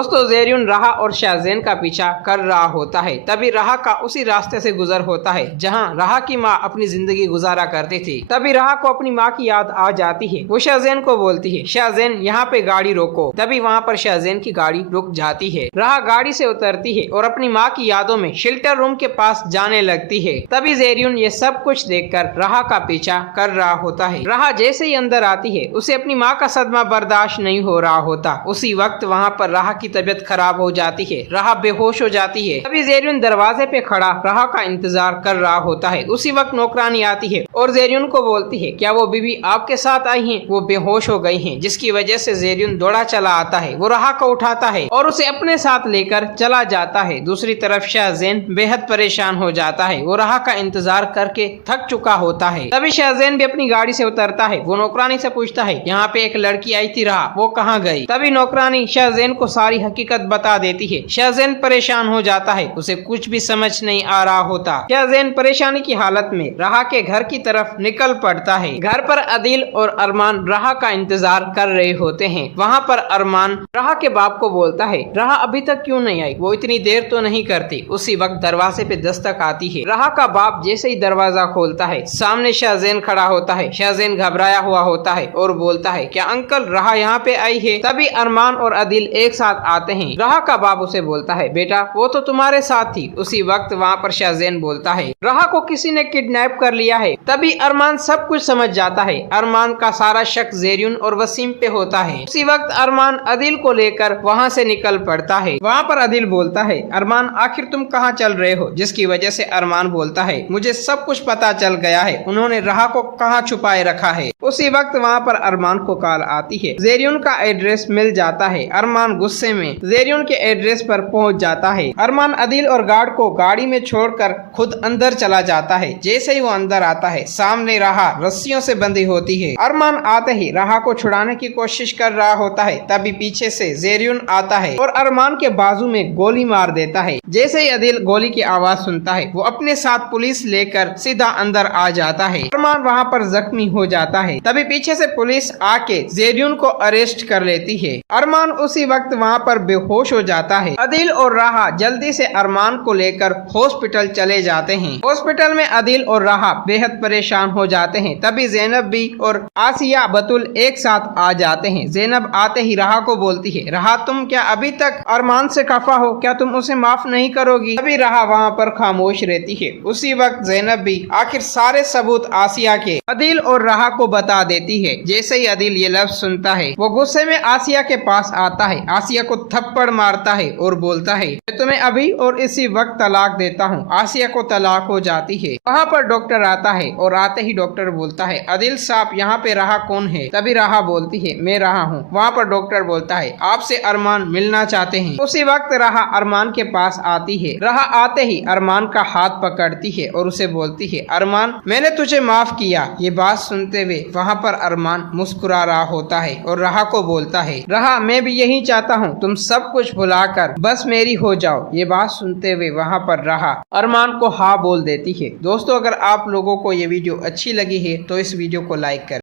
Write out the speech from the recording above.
दोस्तों ज़ेरियुन राहा और शाहज़ैन का पीछा कर रहा होता है। तभी राहा का उसी रास्ते से गुजर होता है जहां राहा की माँ अपनी जिंदगी गुजारा करती थी। तभी राहा को अपनी माँ की याद आ जाती है। वो शाहज़ैन को बोलती है, शाहज़ैन यहाँ पे गाड़ी रोको। तभी वहाँ पर शाहज़ैन की गाड़ी रुक जाती है। राहा गाड़ी से उतरती है और अपनी माँ की यादों में शेल्टर रूम के पास जाने लगती है। तभी ज़ेरियुन ये सब कुछ देखकर राहा का पीछा कर रहा होता है। राहा जैसे ही अंदर आती है उसे अपनी माँ का सदमा बर्दाश्त नहीं हो रहा होता। उसी वक्त वहाँ पर राहा की तबीयत खराब हो जाती है। राहा बेहोश हो जाती है। तभी ज़ेरियुन दरवाजे पे खड़ा राहा का इंतजार कर रहा होता है। उसी वक्त नौकरानी आती है और ज़ेरियुन को बोलती है, क्या वो बीवी आपके साथ आई हैं? वो बेहोश हो गई हैं। जिसकी वजह से ज़ेरियुन दौड़ा चला आता है। वो राहा को उठाता है और उसे अपने साथ लेकर चला जाता है। दूसरी तरफ शाहज़ैन बेहद परेशान हो जाता है। वो राहा का इंतजार करके थक चुका होता है। तभी शाहज़ैन भी अपनी गाड़ी से उतरता है। वो नौकरानी से पूछता है, यहाँ पे एक लड़की आई थी राहा, वो कहाँ गई? तभी नौकरानी शाहज़ैन को सारी हकीकत बता देती है। शाहज़ैन परेशान हो जाता है। उसे कुछ भी समझ नहीं आ रहा होता। शाहज़ैन परेशानी की हालत में राहा के घर की तरफ निकल पड़ता है। घर पर अदील और अरमान राहा का इंतजार कर रहे होते हैं। वहाँ पर अरमान राहा के बाप को बोलता है, राहा अभी तक क्यों नहीं आई? वो इतनी देर तो नहीं करती। उसी वक्त दरवाजे पे दस्तक आती है। राहा का बाप जैसे ही दरवाजा खोलता है सामने शाहज़ैन खड़ा होता है। शाहज़ैन घबराया हुआ होता है और बोलता है, क्या अंकल राहा यहाँ पे आई है? तभी अरमान और अदील एक साथ आते हैं। राहा का बाप उसे बोलता है, बेटा वो तो तुम्हारे साथ थी। उसी वक्त वहाँ पर शाहज़ैन बोलता है, राहा को किसी ने किडनैप कर लिया है। तभी अरमान सब कुछ समझ जाता है। अरमान का सारा शक ज़ेरियुन और वसीम पे होता है। उसी वक्त अरमान अदील को लेकर वहाँ से निकल पड़ता है। वहाँ पर अदील बोलता है, अरमान आखिर तुम कहाँ चल रहे हो? जिसकी वजह से अरमान बोलता है, मुझे सब कुछ पता चल गया है, उन्होंने राहा को कहाँ छुपाए रखा है। उसी वक्त वहाँ पर अरमान को कॉल आती है। ज़ेरियुन का एड्रेस मिल जाता है। अरमान गुस्से में ज़ेरियुन के एड्रेस पर पहुँच जाता है। अरमान अदील और गार्ड को गाड़ी में छोड़कर खुद अंदर चला जाता है। जैसे ही वो अंदर आता है सामने राहा रस्सियों से बंधी होती है। अरमान आते ही राहा को छुड़ाने की कोशिश कर रहा होता है। तभी पीछे से ज़ेरियुन आता है और अरमान के बाजू में गोली मार देता है। जैसे ही अदील गोली की आवाज सुनता है वो अपने साथ पुलिस लेकर सीधा अंदर आ जाता है। अरमान वहाँ पर जख्मी हो जाता है। तभी पीछे से पुलिस आके ज़ेरियुन को अरेस्ट कर लेती है। अरमान उसी वक्त वहाँ पर बेहोश हो जाता है। अदील और राहा जल्दी से अरमान को लेकर हॉस्पिटल चले जाते हैं। हॉस्पिटल में अदील और राहा बेहद परेशान हो जाते हैं। तभी ज़ैनब भी और आसिया बतुल एक साथ आ जाते हैं। ज़ैनब आते ही राहा को बोलती है, राहा तुम क्या अभी तक अरमान से खफा हो? क्या तुम उसे माफ नहीं करोगी? तभी राहा वहाँ पर खामोश रहती है। उसी वक्त ज़ैनब भी आखिर सारे सबूत आसिया के अदील और राहा को बता देती है। जैसे ही अदील ये लफ्ज सुनता है वो गुस्से में आसिया के पास आता है। आसिया को थप्पड़ मारता है और बोलता है, मैं तुम्हें अभी और इसी वक्त तलाक देता हूँ। आसिया को तलाक हो जाती है। वहाँ पर डॉक्टर आता है और आते ही डॉक्टर बोलता है, अदील साहब यहाँ पे राहा कौन है? तभी राहा बोलती है, मैं राहा हूँ। वहाँ पर डॉक्टर बोलता है, आपसे अरमान मिलना चाहते हैं। उसी वक्त राहा अरमान के पास आती है। राहा आते ही अरमान का हाथ पकड़ती है और उसे बोलती है, अरमान मैंने तुझे माफ किया। ये बात सुनते हुए वहाँ पर अरमान मुस्कुरा रहा होता है और राहा को बोलता है, राहा मैं भी यही चाहता हूँ, तुम सब कुछ भुलाकर बस मेरी हो जाओ। ये बात सुनते हुए वहाँ पर राहा अरमान को हाँ बोल देती है। दोस्तों अगर आप लोगों को ये वीडियो अच्छी लगी है तो इस वीडियो को लाइक करें।